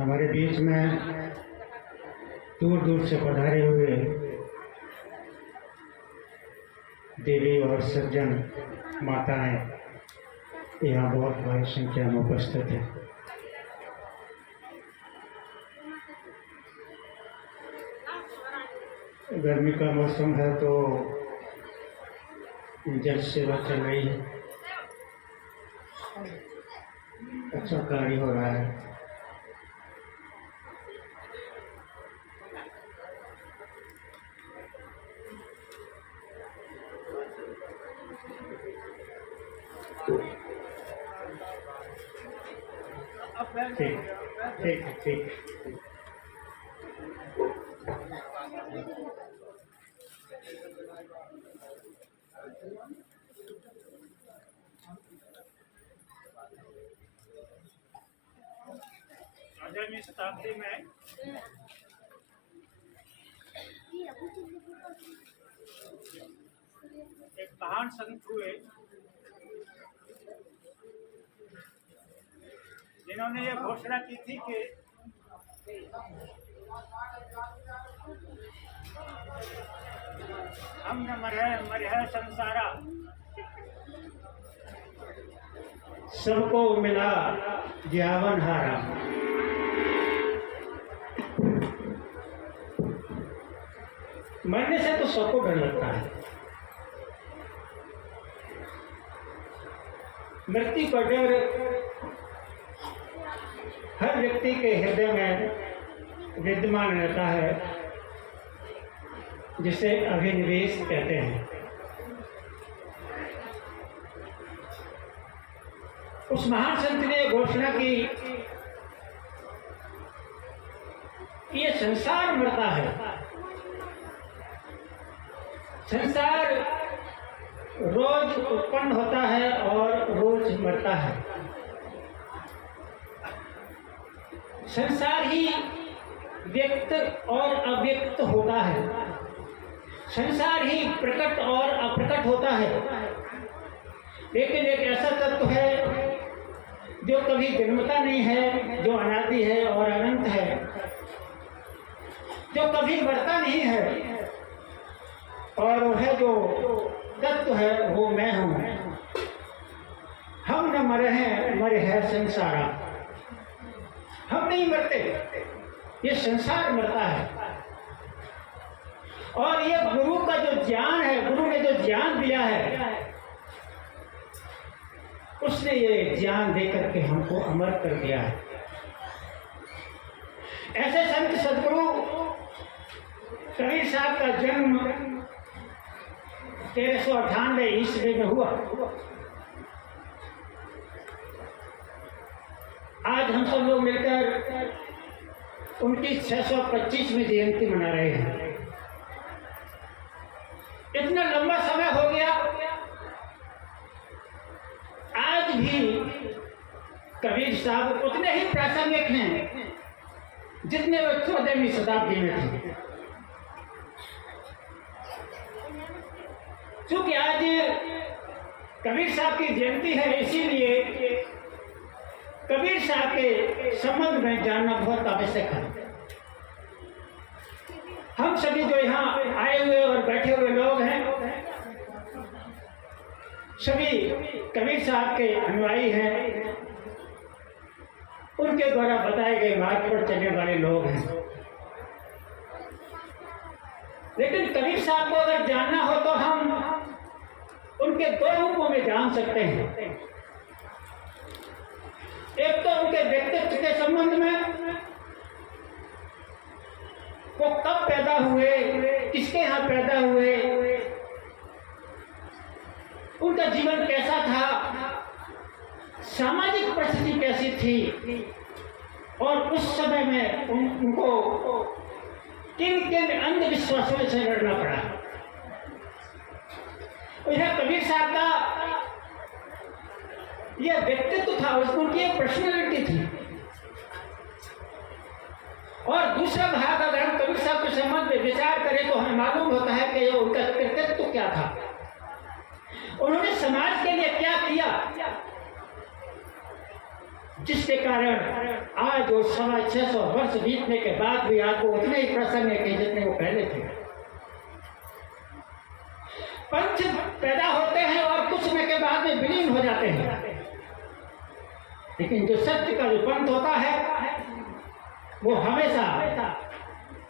हमारे बीच में दूर दूर से पधारे हुए देवी और सज्जन माताएं यहाँ बहुत बड़ी संख्या में उपस्थित हैं। गर्मी का मौसम है तो जल सेवा चल रही है, अच्छा कार्य हो रहा है। ठीक ठीक ठीक। आठवीं शताब्दी में एक महान संत हुए जिन्होंने यह घोषणा की थी कि हम न मरह संसारा, सबको मिला ज्ञावन हारा। मरने से तो सबको डर लगता है, मृत्यु का डर हर व्यक्ति के हृदय में विद्यमान रहता है, जिसे अभिनिवेश कहते हैं। उस महान संत ने घोषणा की कि ये संसार मरता है, संसार रोज उत्पन्न होता है और रोज मरता है। संसार ही व्यक्त और अव्यक्त होता है, संसार ही प्रकट और अप्रकट होता है। लेकिन एक ऐसा तत्व है जो कभी जन्मता नहीं है, जो अनादि है और अनंत है, जो कभी मरता नहीं है, और वह जो तत्व है वो मैं हूँ। हम न मरे हैं, मरे है संसारा। हम नहीं मरते, ये संसार मरता है। और ये गुरु का जो ज्ञान है, गुरु ने जो ज्ञान दिया है, उसने ये ज्ञान देकर के हमको अमर कर दिया है। ऐसे संत सदगुरु कबीर साहब का जन्म 1398 ईस्वी में हुआ। आज हम सब लोग मिलकर उनकी 625वीं जयंती मना रहे हैं। इतना लंबा समय हो गया, आज भी कबीर साहब उतने ही प्रासंगिक हैं जितने वो 14वीं शताब्दी में थे। क्योंकि आज कबीर साहब की जयंती है, इसीलिए कबीर साहब के संबंध में जानना बहुत आवश्यक है। हम सभी जो यहाँ आए हुए और बैठे हुए लोग हैं, सभी कबीर साहब के अनुयायी हैं, उनके द्वारा बताए गए मार्ग पर चलने वाले लोग हैं। लेकिन कबीर साहब को अगर जानना हो तो हम उनके दो रूपों में जान सकते हैं। एक तो उनके व्यक्तित्व के संबंध में, वो कब पैदा हुए, किसके यहाँ पैदा हुए, उनका जीवन कैसा था, सामाजिक परिस्थिति कैसी थी, और उस समय में उनको किन किन अंधविश्वासों से लड़ना पड़ा। यह कबीर साहब का यह व्यक्तित्व था, उनकी एक पर्सनैलिटी थी। और दूसरा भाग अगर हम कबीर साहब के संबंध में विचार करें तो हमें मालूम होता है कि उनका कृतित्व क्या था, उन्होंने समाज के लिए क्या किया। जिसके कारण आज वो 650 वर्ष बीतने के बाद भी आपको उतने ही प्रसन्न है जितने वो पहले थे। पंच पैदा होते हैं और कुछ समय के बाद में विलीन हो जाते हैं, लेकिन जो सत्य का जो पंथ होता है वो हमेशा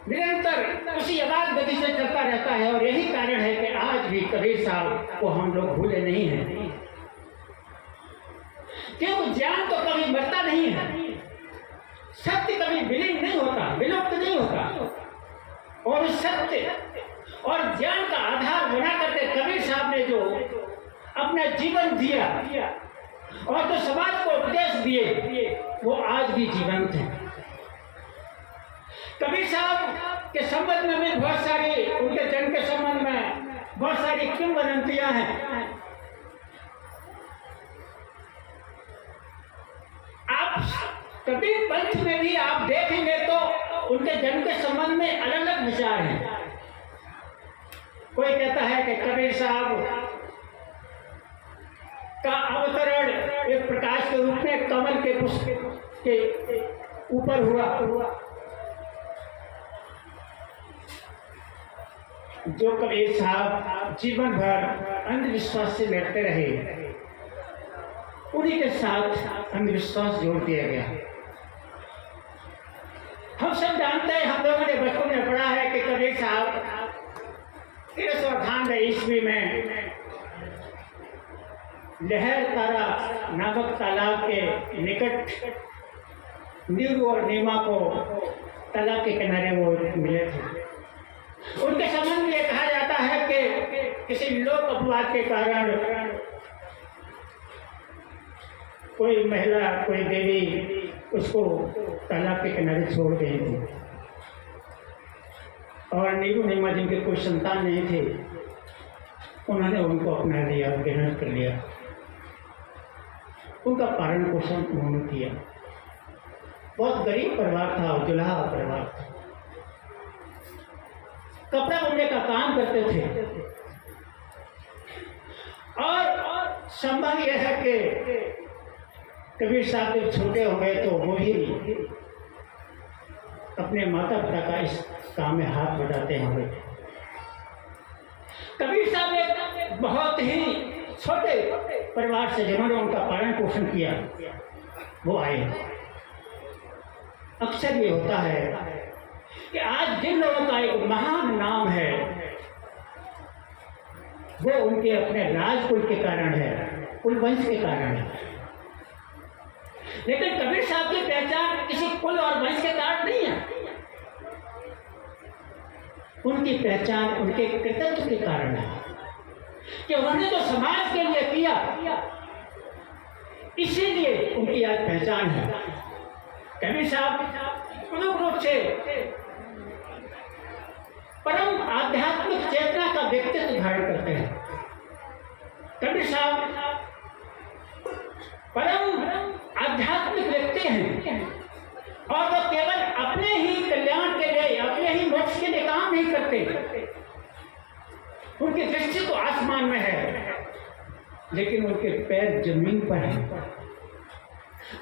निरंतर उसी आवाज गति से चलता रहता है। और यही कारण है कि आज भी कबीर साहब को हम लोग भूले नहीं हैं, क्योंकि ज्ञान तो कभी मरता नहीं है, सत्य कभी विलीन नहीं होता, विलुप्त नहीं होता। और उस सत्य और ज्ञान का आधार बना करके कबीर साहब ने जो अपना जीवन दिया और जो समाज को उपदेश दिए वो आज भी जीवंत है। कबीर साहब के संबंध में भी बहुत सारी, उनके जन्म के संबंध में बहुत सारी किंवदंतियां हैं। आप कबीर पंथ में भी आप देखेंगे तो उनके जन्म के संबंध में अलग अलग विचार हैं। कोई कहता है कि कबीर साहब का अवतरण एक प्रकाश के रूप में कमल के पुष्प के ऊपर हुआ। जो कबीर साहब जीवन भर अंधविश्वास से लड़ते रहे, उन्हीं के साथ अंधविश्वास जोड़ दिया गया। हम सब जानते हैं, हम लोगों ने बचपन में पढ़ा है कि कबीर साहब 1398 ईस्वी में लहर तारा नामक तालाब के निकट नीरू और नीमा को तालाब के किनारे वो मिले थे। उनके संबंध में कहा जाता है कि किसी लोक अपवाद के कारण कोई महिला, कोई देवी उसको तालाब के किनारे छोड़ गई थी और नीरू नीमा जिनके कोई संतान नहीं थे, उन्होंने उनको अपना लिया, ग्रहण कर लिया, उनका पालन पोषण उन्होंने किया। बहुत गरीब परिवार था, जुलाहा परिवार था, कपड़ा बुनने का काम करते थे। और संभव यह है कि कबीर साहब जब छोटे हो गए तो वो ही अपने माता पिता का इस काम में हाथ बढ़ाते होंगे। कबीर साहब ने बहुत ही छोटे परिवार से जिन्होंने उनका पालन पोषण किया वो आए। अक्सर ये होता है कि आज जिन लोगों का एक महान नाम है वो उनके अपने राजकुल के कारण है, कुल वंश के कारण है। लेकिन कबीर साहब की पहचान किसी कुल और वंश के कारण नहीं है, उनकी पहचान उनके कृतित्व के कारण है कि उन्होंने जो समाज के लिए किया, इसीलिए उनकी आज पहचान है। कबीर साहब पूर्ण रूप से परम आध्यात्मिक चेतना का व्यक्तित्व धारण करते हैं। कबीर साहब परम आध्यात्मिक व्यक्ति हैं और वो केवल अपने ही कल्याण के लिए, अपने ही मोक्ष के लिए काम नहीं करते। उनकी दृष्टि तो आसमान में है, लेकिन उनके पैर जमीन पर हैं।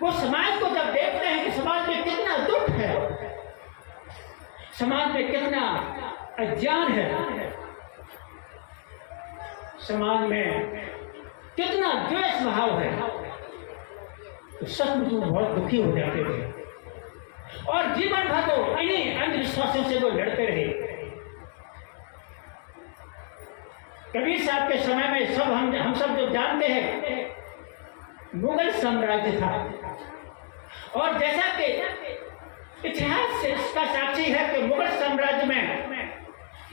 वो समाज को जब देखते हैं कि समाज में कितना दुख है, समाज में कितना अज्ञान है, समाज में कितना द्वेष भाव है, तो सचमुच बहुत दुखी हो जाते थे और जीवन भर तो इन्हीं अंधविश्वासों से वो लड़ते रहे। कबीर साहब के समय में सब हम सब जो जानते हैं मुगल साम्राज्य था, और जैसा कि इतिहास से इसका साक्षी है कि मुगल साम्राज्य में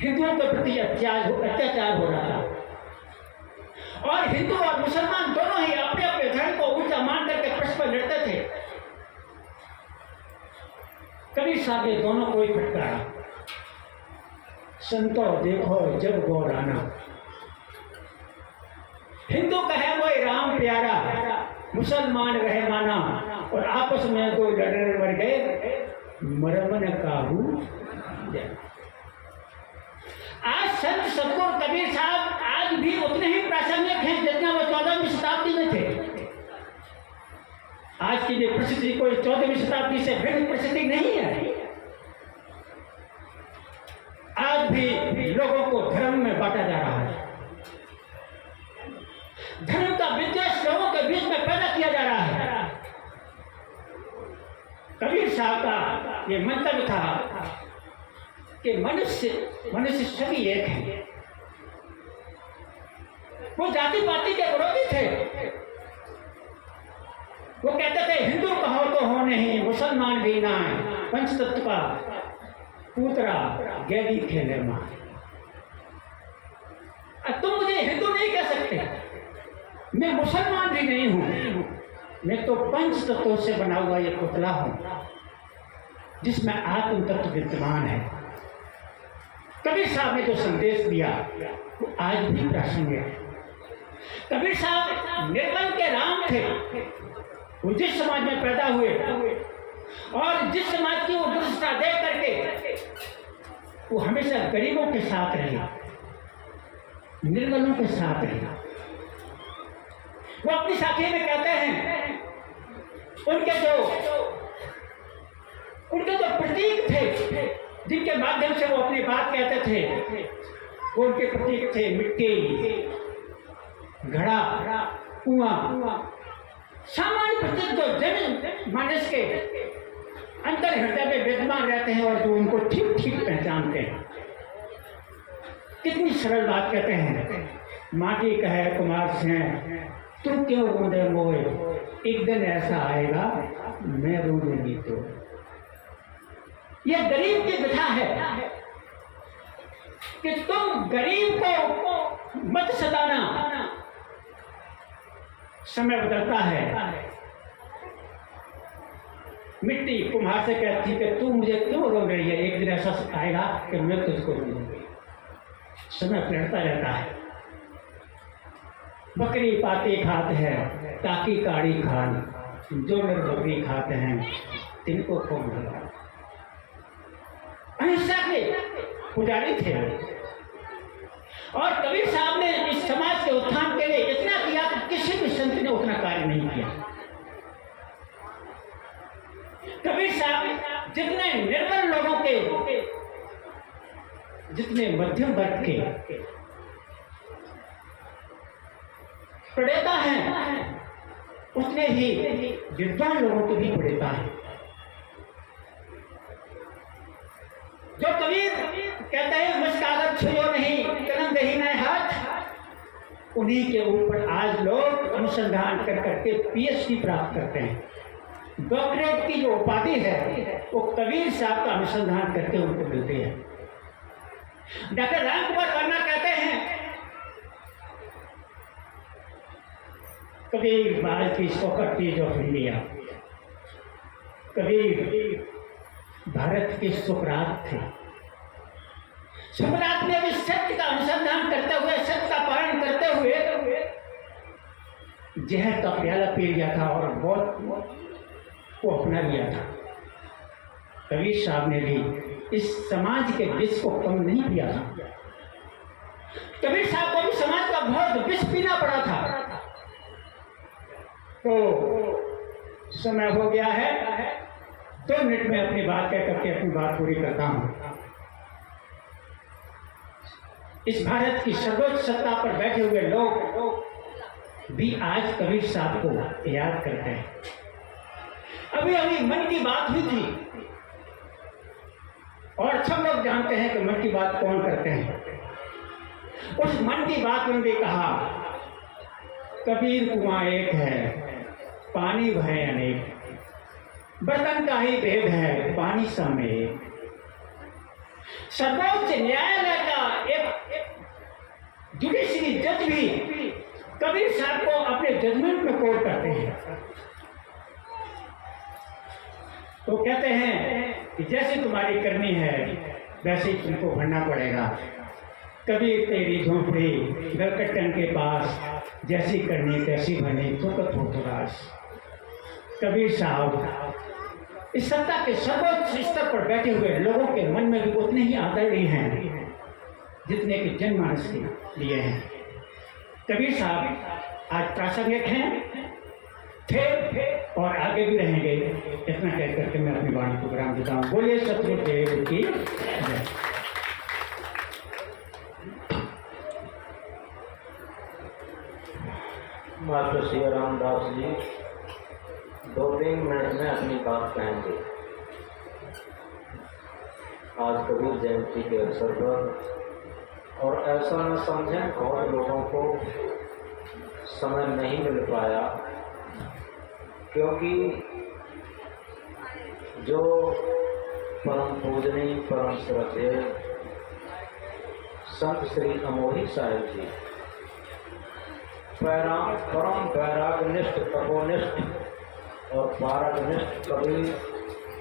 हिंदुओं के प्रति अत्याचार हो रहा था और हिंदू और मुसलमान दोनों ही अपने अपने धर्म को ऊंचा मान करके परस्पर लड़ते थे। कबीर साहब ने दोनों को ही फटकारा, संतो देखो जब गौराना, हिंदू कहे वो राम प्यारा, मुसलमान रहे माना, और आपस में दो लड़ने मर गए मरमन काबू। आज संत सतगुरु कबीर साहब आज भी उतने ही प्रासंगिक हैं जितना वो 14वीं शताब्दी में थे। आज की ये परिस्थिति कोई 14वीं शताब्दी से भिन्न परिस्थिति नहीं है। आज भी लोगों को धर्म में बांटा जा रहा है। धर्म का विद्वेष लोगों के बीच में पैदा किया जा रहा है। कबीर साहब का ये मंतव्य था कि मनुष्य सभी एक है। वो जाति पाति के विरोधी थे। वो कहते थे हिंदू कहो तो हो नहीं, मुसलमान भी ना, पंचतत्व का पूतरा गैदी खेले मां। तुम मुझे हिंदू नहीं कह सकते, मैं मुसलमान भी नहीं हूं, मैं तो पंच तत्वों से बना हुआ ये पुतला हूं जिसमें आत्म तत्व विद्यमान है। कबीर साहब ने जो संदेश दिया वो आज भी प्रासंगिक है। कबीर साहब निर्मल के राम थे। वो जिस समाज में पैदा हुए और जिस समाज की वो दुष्टता देख करके वो हमेशा गरीबों के साथ रहे, निर्मलों के साथ रहे। वो अपनी साखी में कहते हैं उनके जो प्रतीक थे जिनके माध्यम से वो अपनी बात कहते थे, वो उनके प्रतीक थे मिट्टी, घड़ा, कुआं। सामान्य प्रतीक जो जन मानस के अंतर हृदय में विद्यमान रहते हैं और जो उनको ठीक ठीक पहचानते हैं। कितनी सरल बात कहते हैं, माटी कहे कुमार से तुम क्यों रोंदे मोए, एक दिन ऐसा आएगा मैं रोऊंगी तो। यह गरीब की व्यथा है कि तुम गरीब को मत सताना। समय बदलता है। मिट्टी कुम्हार से कहती कि तू मुझे क्यों रोक रही है, एक दिन ऐसा आएगा कि मैं तुझको रोऊंगी। समय बदलता रहता है। बकरी पाती खाते हैं ताकि काड़ी खान, जो लोग बकरी खाते हैं तिनको कौन भगा। अहिंसा के पुजारी थे और कबीर साहब ने इस समाज के उत्थान के लिए इतना किया कि किसी भी संत ने उतना कार्य नहीं किया। कबीर साहब जितने निर्बल लोगों के, जितने मध्यम वर्ग के प्रणेता हैं, उतने ही विद्वान लोगों के भी प्रणेता हैं। जो कबीर कहते हैं मुझ कागज छुओ नहीं, कलम दही न हाथ, उन्हीं के ऊपर आज लोग अनुसंधान कर करके PhD प्राप्त करते हैं। डॉक्टरेट की जो उपाधि है वो कबीर साहब का अनुसंधान करके उनको मिलती है। डॉक्टर रामकुमार वर्मा कहते हैं कबीर भारत की Socrates of India. Kabir Bharat के सुकरात थे। सुकरात ने भी सत्य का अनुसंधान करते हुए, सत्य का पालन करते हुए जहर का प्याला पी लिया था और बहुत को अपना लिया था। कबीर साहब ने भी इस समाज के विष को कम नहीं किया था। कबीर साहब को भी समाज का बहुत विष पीना पड़ा था। तो समय हो गया है, 2 मिनट में अपनी बात कह करके अपनी बात पूरी करता हूं। इस भारत की सर्वोच्च सत्ता पर बैठे हुए लोग भी आज कबीर साहब को याद करते हैं। अभी अभी मन की बात हुई थी और सब लोग जानते हैं कि मन की बात कौन करते हैं। उस मन की बात में भी कहा कबीर कुआं एक है, पानी भरे अनेक, बर्तन का ही भेद है पानी समेत। सर्वोच्च न्यायालय का एक जुडिशरी जज भी कबीर साहब को अपने जजमेंट में कोट करते हैं। तो कहते हैं कि जैसे तुम्हारी करनी है वैसे ही तुमको भरना पड़ेगा। कबीर तेरी झोंपड़ी गलकट्टन के पास, जैसी करनी तैसी भरनी तुकत हो तुरास। कबीर साहब इस सत्ता के सर्वोच्च स्तर पर बैठे हुए लोगों के मन में भी उतने ही आदरणीय हैं जितने कि जनमानस के लिए हैं। कबीर साहब आज प्रासंगिक हैं थे और आगे भी रहेंगे। इतना कह करके मैं अपनी वाणी को विराम देता हूँ। बोलिए सतगुरुदेव की जय। मास्टर श्री रामदास जी 2-3 मिनट में अपनी बात कहेंगे। आज कबीर जयंती के अवसर पर, और ऐसा न समझें बहुत लोगों को समय नहीं मिल पाया, क्योंकि जो परम पूजनीय परम श्रद्धेय संत श्री अमोही साहिब जी परम वैराग्यनिष्ठ, तपोनिष्ठ और पारगनिष्ठ कवि